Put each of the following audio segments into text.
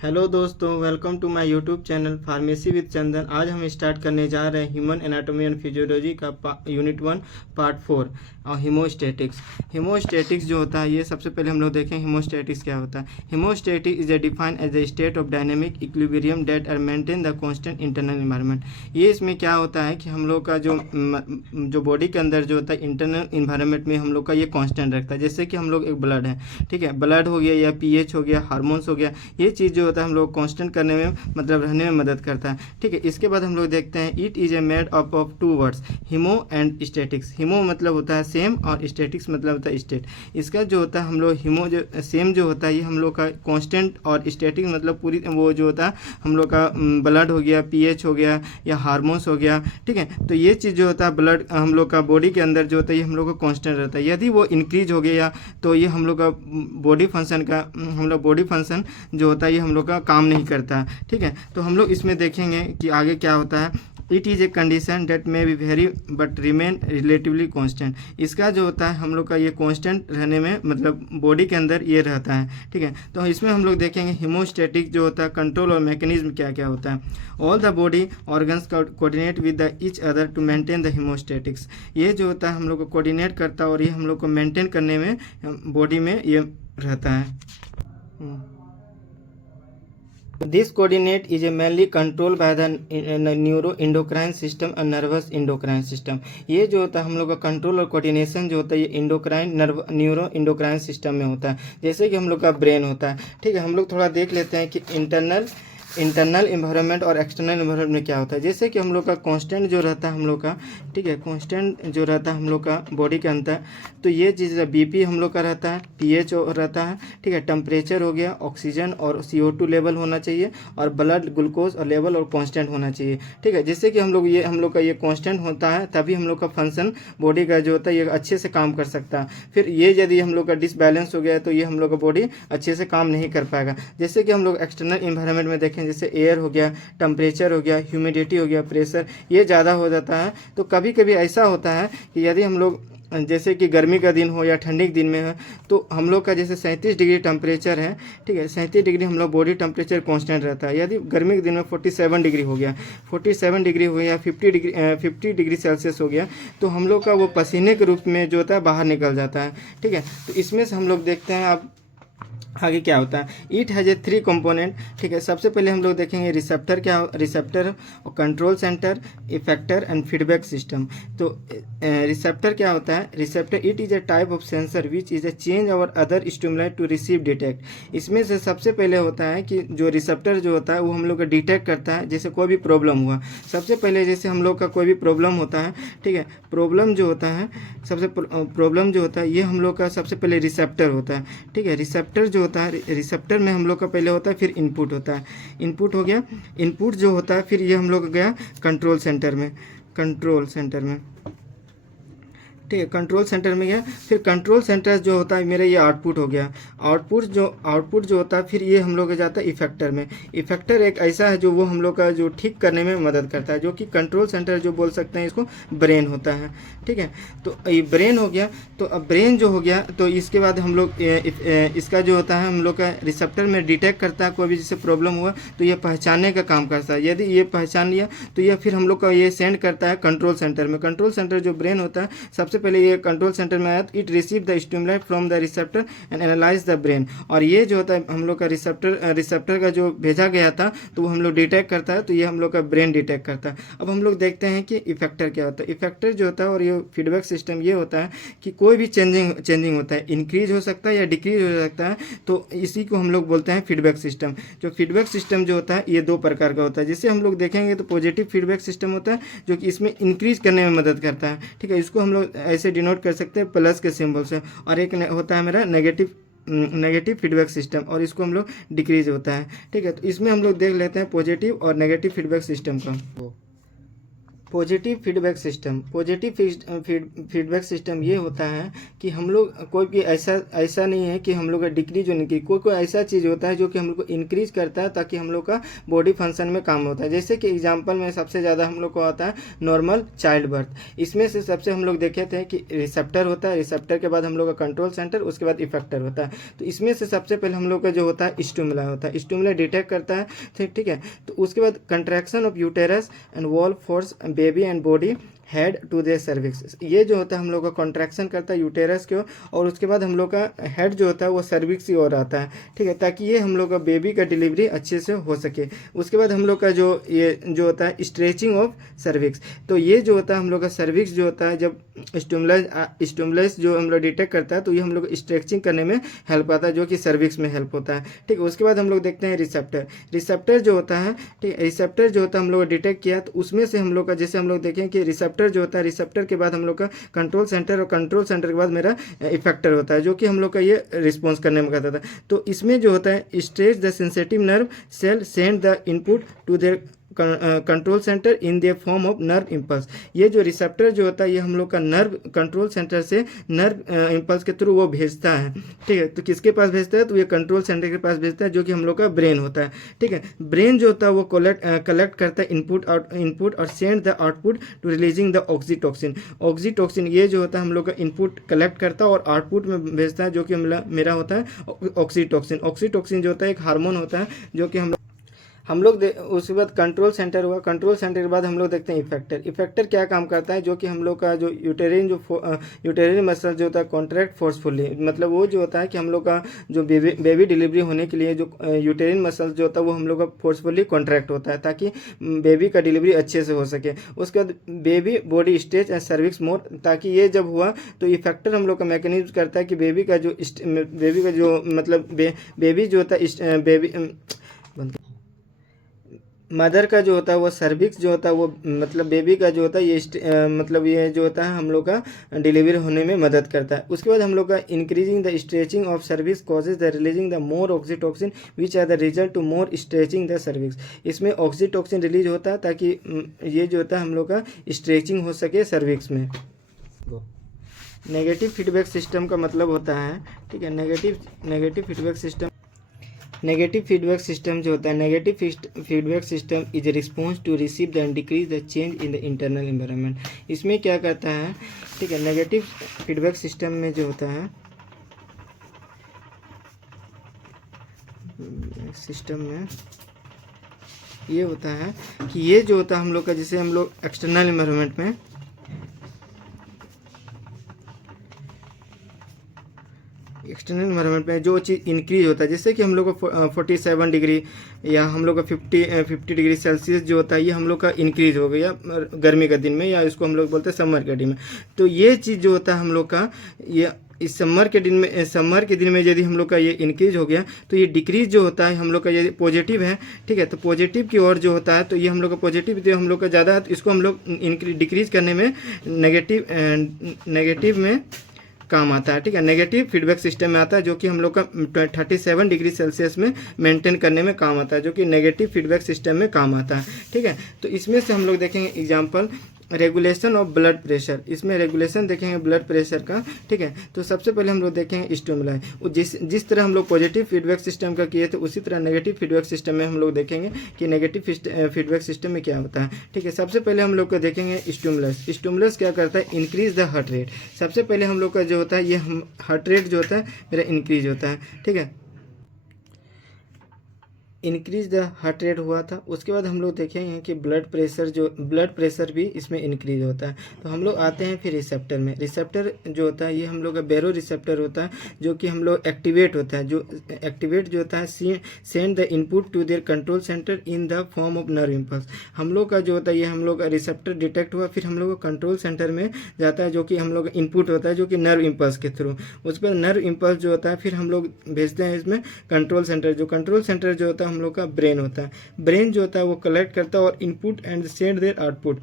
Hello दोस्तों, welcome to my YouTube channel pharmacy with Chandan. आज हम स्टार्ट करने जा रहे हैं ह्यूमन एनाटॉमी एंड फिजियोलॉजी का यूनिट 1 पार्ट 4 और हीमोस्टैटिक्स। हीमोस्टैटिक्स जो होता है, ये सबसे पहले हम लोग देखें हीमोस्टैटिक्स क्या होता है। Homeostatic is a defined as a state of dynamic equilibrium that are maintain the constant internal environment. ये इसमें क्या होता है कि हम लोग का जो बॉडी के अंदर जो होता है इंटरनल इन्वायरमेंट में हम लोग का ये कांस्टेंट रखता है। जैसे कि हम लोग एक ब्लड है, ठीक है, ब्लड हो गया या पीएच हो गया, हार्मोन्स हो गया, ये चीज़ जो होता है हम लोग कांस्टेंट करने में मतलब रहने में मदद करता है। ठीक है, इसके बाद हम लोग देखते हैं it is a made up of two words, homeo and statics. Homeo मतलब होता है सेम और स्टैटिक्स मतलब होता है स्टेट। इसका जो होता है हम लोग हीमो जो सेम जो होता है ये हम लोग का कांस्टेंट, और स्टैटिक मतलब पूरी वो जो होता है हम लोग का ब्लड हो गया, पीएच हो गया या हार्मोन्स हो गया। ठीक है, तो ये चीज़ जो होता है ब्लड हम लोग का बॉडी के अंदर जो होता है ये हम लोग का कांस्टेंट रहता है। यदि वो इंक्रीज हो गया तो ये हम लोग का बॉडी फंक्शन का हम लोग बॉडी फंक्शन जो होता है ये हम लोग का काम नहीं करता है। ठीक है, तो हम लोग इसमें देखेंगे कि आगे क्या होता है। It is a condition date may be very but remain relatively constant. इसका जो होता है हम लोग का ये कांस्टेंट रहने में मतलब बॉडी के अंदर ये रहता है। ठीक है, तो इसमें हम लोग देखेंगे हीमोस्टैटिक जो होता है कंट्रोल और मैकेनिज्म क्या क्या होता है। All the body organs coordinate with the each other to maintain the homeostatics. ये जो होता है हम लोग को कोऑर्डिनेट करता है और ये हम लोग को मेंटेन करने में बॉडी में ये रहता है। This coordinate is mainly controlled by the neuroendocrine system and nervous endocrine system। ये जो होता है हम लोग का कंट्रोल और कोऑर्डिनेशन जो होता है ये इंडोक्राइन न्यूरो इंडोक्राइन सिस्टम में होता है। जैसे कि हम लोग का ब्रेन होता है। ठीक है, हम लोग थोड़ा देख लेते हैं कि इंटरनल इन्वायरमेंट और एक्सटर्नल इन्वायरमेंट में क्या होता है। जैसे कि हम लोग का कांस्टेंट जो रहता है हम लोग का, ठीक है, कांस्टेंट जो रहता है हम लोग का बॉडी के अंदर, तो ये चीज़ बीपी हम लोग का रहता है, पीएच रहता है, ठीक है, टेम्परेचर हो गया, ऑक्सीजन और CO2 लेवल होना चाहिए, और ब्लड ग्लूकोज और लेवल और कांस्टेंट होना चाहिए। ठीक है, जैसे कि हम लोग का ये कांस्टेंट होता है तभी हम लोग का फंक्शन बॉडी का जो होता है ये अच्छे से काम कर सकता है। फिर ये यदि हम लोग का डिसबैलेंस हो गया तो ये हम लोग का बॉडी अच्छे से काम नहीं कर पाएगा। जैसे कि हम लोग एक्सटर्नल इन्वायरमेंट में देखें, जैसे एयर हो गया, टेम्परेचर हो गया, ह्यूमिडिटी हो गया, प्रेशर ये ज़्यादा हो जाता है। तो कभी कभी ऐसा होता है कि यदि हम लोग जैसे कि गर्मी का दिन हो या ठंडी के दिन में है तो हम लोग का जैसे 37 डिग्री टेम्परेचर है, ठीक है, 37 डिग्री हम लोग बॉडी टेम्परेचर कांस्टेंट रहता है। यदि गर्मी के दिन में 47 डिग्री हो गया, 47 डिग्री हो गया, 50 डिग्री सेल्सियस हो गया, तो हम लोग का वो पसीने के रूप में जो होता है बाहर निकल जाता है। ठीक है, तो इसमें से हम लोग देखते हैं अब आगे क्या होता है। It has a 3 component. ठीक है, सबसे पहले हम लोग देखेंगे रिसेप्टर रिसेप्टर और control centre, effector and feedback system. तो रिसेप्टर क्या होता है। Receptor it is a type of sensor which is a change और other stimuli to receive detect. इसमें से सबसे पहले होता है कि जो रिसेप्टर जो होता है वो हम लोग का डिटेक्ट करता है जैसे कोई भी प्रॉब्लम हुआ। सबसे पहले जैसे हम लोग का कोई भी प्रॉब्लम होता है, ठीक है, प्रॉब्लम जो होता है सबसे प्रॉब्लम जो होता है ये हम लोग का सबसे पहले रिसेप्टर होता है। ठीक है, रिसेप्टर जो होता है, रिसेप्टर में हम लोग का पहले होता है, फिर इनपुट होता है। इनपुट हो गया, इनपुट जो होता है फिर ये हम लोग गया कंट्रोल सेंटर में, ठीक है, कंट्रोल सेंटर में गया। फिर कंट्रोल सेंटर जो होता है मेरा ये आउटपुट हो गया। आउटपुट जो होता है फिर ये हम लोग का जाता है इफेक्टर में। इफेक्टर एक ऐसा है जो वो हम लोग का जो ठीक करने में मदद करता है, जो कि कंट्रोल सेंटर जो बोल सकते हैं इसको ब्रेन होता है। ठीक है, तो ये ब्रेन हो गया। तो अब ब्रेन जो हो गया तो इसके बाद हम लोग इसका जो होता है हम लोग का रिसेप्टर में डिटेक्ट करता है कोई भी जैसे प्रॉब्लम हुआ तो ये पहचानने का काम करता है। यदि ये पहचान लिया तो ये फिर हम लोग का ये सेंड करता है कंट्रोल सेंटर में। कंट्रोल सेंटर जो ब्रेन होता है सबसे पहले ये कंट्रोल सेंटर में आया तो it receive the stimuli from the receptor and analyse the brain. और ये जो होता है हम लोग का रिसेप्टर का जो भेजा गया था तो वो हम लोग डिटेक्ट करता है, तो ये हम लोग का ब्रेन डिटेक्ट करता है। अब हम लोग देखते हैं कि इफेक्टर क्या होता है। इफेक्टर जो होता है और ये फीडबैक सिस्टम ये होता है कि कोई भी चेंजिंग होता है, इंक्रीज हो सकता है या डिक्रीज हो सकता है, तो इसी को हम लोग बोलते हैं फीडबैक सिस्टम। जो फीडबैक सिस्टम जो होता है ये 2 प्रकार का होता है। जैसे हम लोग देखेंगे तो पॉजिटिव फीडबैक सिस्टम होता है जो कि इसमें इंक्रीज करने में मदद करता है। ठीक है, इसको हम लोग ऐसे डिनोट कर सकते हैं प्लस के सिंबल से। और एक होता है मेरा नेगेटिव फीडबैक सिस्टम और इसको हम लोग डिक्रीज होता है। ठीक है, तो इसमें हम लोग देख लेते हैं पॉजिटिव और नेगेटिव फीडबैक सिस्टम का। Positive feedback system, positive feedback system ये होता है कि हम लोग कोई भी ऐसा नहीं है कि हम लोग का डिक्रीज होने की, कोई ऐसा चीज़ होता है जो कि हम लोग को इंक्रीज करता है ताकि हम लोग का बॉडी फंक्शन में काम होता है। जैसे कि एग्जांपल में सबसे ज़्यादा हम लोग को आता है नॉर्मल चाइल्ड बर्थ। इसमें से सबसे हम लोग देखे थे कि रिसेप्टर होता है, रिसेप्टर के बाद हम लोग का कंट्रोल सेंटर, उसके बाद इफेक्टर होता है। तो इसमें से सबसे पहले हम लोग का जो होता है स्टिमुला होता है, स्टिमुला डिटेक्ट करता है, ठीक है। तो उसके बाद contraction of uterus and wall force baby and body head to their cervix. ये जो होता है हम लोग का कॉन्ट्रैक्शन करता है यूटेरस को, और उसके बाद हम लोग का हेड जो होता है वो सर्विक्स की ओर आता है, ठीक है, ताकि ये हम लोग का बेबी का डिलीवरी अच्छे से हो सके। उसके बाद हम लोग का जो ये जो होता है स्ट्रेचिंग ऑफ सर्विक्स। तो ये जो होता है हम लोग का सर्विक्स जो होता है, जब स्टिमुलस जो हम लोग डिटेक्ट करता है तो ये हम लोग स्ट्रेचिंग करने में हेल्प आता है, जो कि सर्विक्स में हेल्प होता है, ठीक है। उसके बाद हम लोग देखते हैं रिसेप्टर। रिसेप्टर जो होता है, ठीक है, रिसेप्टर जो होता है हम लोग डिटेक्ट किया तो उसमें से हम लोग का, जैसे हम लोग देखें कि रिसेप्टर जो होता है, रिसेप्टर के बाद हम लोग का कंट्रोल सेंटर, और कंट्रोल सेंटर के बाद मेरा इफेक्टर होता है, जो कि हम लोग का ये रिस्पॉन्स करने में करता था। तो इसमें जो होता है stretch the sensitive nerve cell send the input to their control centre in the form of nerve impulse. ये जो रिसेप्टर जो होता है ये हम लोग का नर्व कंट्रोल सेंटर से नर्व इम्पल्स के थ्रू वो भेजता है, ठीक है। तो किसके पास भेजता है, तो ये कंट्रोल सेंटर के पास भेजता है, जो कि हम लोग का ब्रेन होता है, ठीक है। ब्रेन जो होता है वो कलेक्ट करता है इनपुट और send the output to releasing the oxytocin. Oxytocin ये जो होता है हम लोग का इनपुट कलेक्ट करता है और आउटपुट में भेजता है, जो कि मेरा होता है ऑक्सीटोक्सिन। ऑक्सीटोक्सिन जो होता है एक हार्मोन होता है, जो कि हम लोग उसके बाद कंट्रोल सेंटर हुआ। कंट्रोल सेंटर के बाद हम लोग देखते हैं इफेक्टर। इफेक्टर क्या काम करता है, जो कि हम लोग का जो यूटेरिन मसल जो होता है कॉन्ट्रैक्ट फोर्सफुली, मतलब वो जो होता है कि हम लोग का जो बेबी डिलीवरी होने के लिए जो यूटेरिन मसल जो होता है वो हम लोग का फोर्सफुली कॉन्ट्रैक्ट होता है, ताकि बेबी का डिलीवरी अच्छे से हो सके। उसके बाद baby body stage and cervix more, ताकि ये जब हुआ तो इफेक्टर हम लोग का मैकेनिज्म करता है कि बेबी का जो मतलब बेबी जो होता है मदर का जो होता है वो सर्विक्स जो होता है वो मतलब बेबी का जो होता है ये मतलब ये जो होता है हम लोग का डिलीवरी होने में मदद करता है। उसके बाद हम लोग का increasing the stretching of cervix causes the releasing the more oxytocin which are the result to more stretching the cervix. इसमें ऑक्सीटोक्सिन रिलीज होता है ताकि ये जो होता है हम लोग का स्ट्रेचिंग हो सके सर्विक्स में। नेगेटिव फीडबैक सिस्टम का मतलब होता है, ठीक है, negative feedback system. Negative feedback system जो होता है, negative feedback system is a response to receive and decrease the change in the internal environment. इसमें क्या करता है, ठीक है, नेगेटिव फीडबैक सिस्टम में जो होता है सिस्टम में ये होता है कि ये जो होता है हम लोग का, जैसे हम लोग एक्सटर्नल एनवायरनमेंट में जो चीज़ इंक्रीज होता है, जैसे कि हम लोग को 47 डिग्री या हम लोग का 50 डिग्री सेल्सियस जो होता है ये हम लोग का इंक्रीज हो गया गर्मी के दिन में, या इसको हम लोग बोलते हैं समर के दिन में। तो ये चीज़ जो होता है हम लोग का ये इस समर के दिन में यदि हम लोग का ये इंक्रीज हो गया तो ये डिक्रीज जो होता है हम लोग का ये पॉजिटिव है, ठीक है। तो पॉजिटिव की ओर जो होता है तो ये हम लोग का पॉजिटिव जो हम लोग का ज़्यादा है तो इसको हम लोग डिक्रीज करने में नेगेटिव में काम आता है, ठीक है। नेगेटिव फीडबैक सिस्टम में आता है, जो कि हम लोग का 37 डिग्री सेल्सियस में मेंटेन करने में काम आता है, जो कि नेगेटिव फीडबैक सिस्टम में काम आता है, ठीक है। तो इसमें से हम लोग देखेंगे example regulation of blood pressure. इसमें रेगुलेशन देखेंगे ब्लड प्रेशर का, ठीक है। तो सबसे पहले हम लोग देखेंगे स्टिमुलाई। जिस तरह हम लोग पॉजिटिव फीडबैक सिस्टम का किए थे उसी तरह नेगेटिव फीडबैक सिस्टम में हम लोग देखेंगे कि नेगेटिव फीडबैक सिस्टम में क्या होता है, ठीक है। सबसे पहले हम लोग को देखेंगे स्टिमुलस। स्टिमुलस क्या करता है, इंक्रीज द हार्ट रेट। सबसे पहले हम लोग का जो होता है ये हार्ट रेट जो होता है मेरा इंक्रीज होता है, ठीक है, इंक्रीज द हार्ट रेट हुआ था। उसके बाद हम लोग देखेंगे कि ब्लड प्रेशर भी इसमें इंक्रीज होता है। तो हम लोग आते हैं फिर रिसेप्टर में। रिसेप्टर जो होता है ये हम लोग का बैरो रिसेप्टर होता है, जो कि हम लोग एक्टिवेट होता है, जो एक्टिवेट जो होता है send the input to their control centre in the form of nerve impulse. हम लोग का जो होता है ये हम लोग का रिसेप्टर डिटेक्ट हुआ, फिर हम लोग का कंट्रोल सेंटर में जाता है, जो कि हम लोग का इनपुट होता है, जो कि नर्व इम्पल्स के थ्रू। उसके बाद नर्व इम्पल्स जो होता है फिर हम लोग भेजते हैं इसमें कंट्रोल सेंटर। जो कंट्रोल सेंटर जो होता है हम लोग का ब्रेन होता है। ब्रेन जो होता है वो कलेक्ट करता है और input and send their output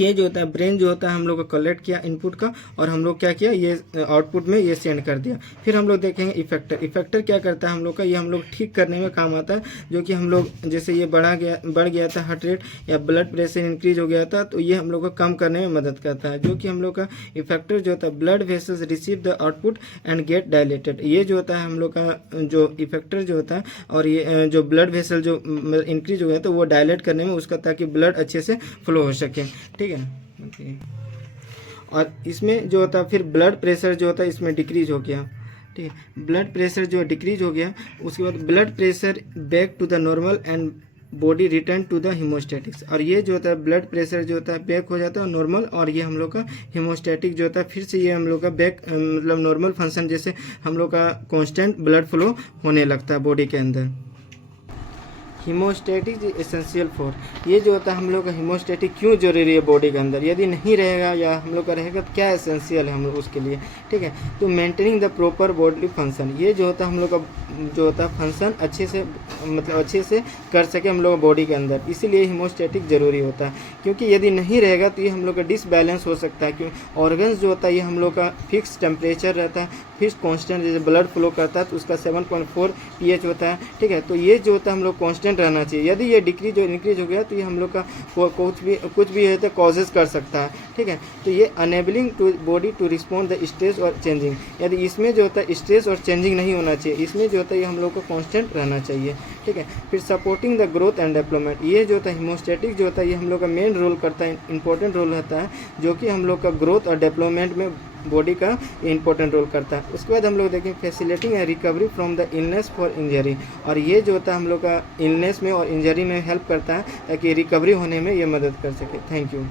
ये जो होता है ब्रेन जो होता है हम लोग को कलेक्ट किया इनपुट का और हम लोग क्या किया ये आउटपुट में ये सेंड कर दिया। फिर हम लोग देखेंगे इफेक्टर। इफेक्टर क्या करता है हम लोग का, ये हम लोग ठीक करने में काम आता है, जो कि हम लोग जैसे ये बढ़ गया था हार्ट रेट या ब्लड प्रेशर इंक्रीज हो गया था, तो ये हम लोग को कम करने में मदद करता है। जो कि हम लोग का इफेक्टर जो होता है blood vessels receive the output and get dilated. ये जो होता है हम लोग का जो इफेक्टर जो होता है और ये जो ब्लड वेसल जो इंक्रीज हो गया तो वो डायलेट करने में उसका, ताकि ब्लड अच्छे से फ्लो हो सके, ठीक है ना। और इसमें जो होता है फिर ब्लड प्रेशर जो होता है इसमें डिक्रीज हो गया, ठीक है। ब्लड प्रेशर जो डिक्रीज हो गया उसके बाद blood pressure back to the normal and body return to the homeostatics. और ये जो होता है ब्लड प्रेशर जो होता है बैक हो जाता है नॉर्मल, और ये हम लोग का हीमोस्टैटिक जो होता है फिर से ये हम लोग का बैक मतलब नॉर्मल फंक्शन, जैसे हम लोग का कांस्टेंट ब्लड फ्लो होने लगता है बॉडी के अंदर। हीमोस्टैटिक इज एसेंशियल फॉर, ये जो होता है हम लोग का हीमोस्टैटिक क्यों जरूरी है बॉडी के अंदर, यदि नहीं रहेगा या हम लोग का रहेगा तो क्या एसेंशियल है हम लोग उसके लिए, ठीक है। तो maintaining the proper body function, ये जो होता है हम लोग का जो होता है फंक्शन अच्छे से मतलब अच्छे से कर सके हम लोग बॉडी के अंदर, इसीलिए हीमोस्टैटिक जरूरी होता है। क्योंकि यदि नहीं रहेगा तो ये हम लोग का डिसबैलेंस हो सकता है, क्योंकि ऑर्गन्स जो होता है ये हम लोग का फिक्स टेम्परेचर रहता है, फिक्स कांस्टेंट, जैसे ब्लड फ्लो करता है तो उसका 7.4 pH होता है, ठीक है। तो ये जो होता है हम लोग कांस्टेंट रहना चाहिए। यदि ये डिक्रीज और इंक्रीज हो गया तो ये हम लोग का कुछ भी है तो कॉजेज कर सकता है, ठीक है। तो ये enabling to body to respond the stress और चेंजिंग, यदि इसमें जो होता है स्ट्रेस और चेंजिंग नहीं होना चाहिए, इसमें जो होता है ये हम लोग को कांस्टेंट रहना चाहिए, ठीक है। फिर supporting the growth and development, ये जो होता है हीमोस्टैटिक जो होता है ये हम लोग का मेन रोल करता है, इंपॉर्टेंट रोल रहता है, जो कि हम लोग का ग्रोथ और डेवलपमेंट में बॉडी का इंपॉर्टेंट रोल करता है। उसके बाद हम लोग देखें facilitating and recovery from the illness for injury, और ये जो होता है हम लोग का इलनेस में और इंजरी में हेल्प करता है ताकि रिकवरी होने में ये मदद कर सके। Thank you.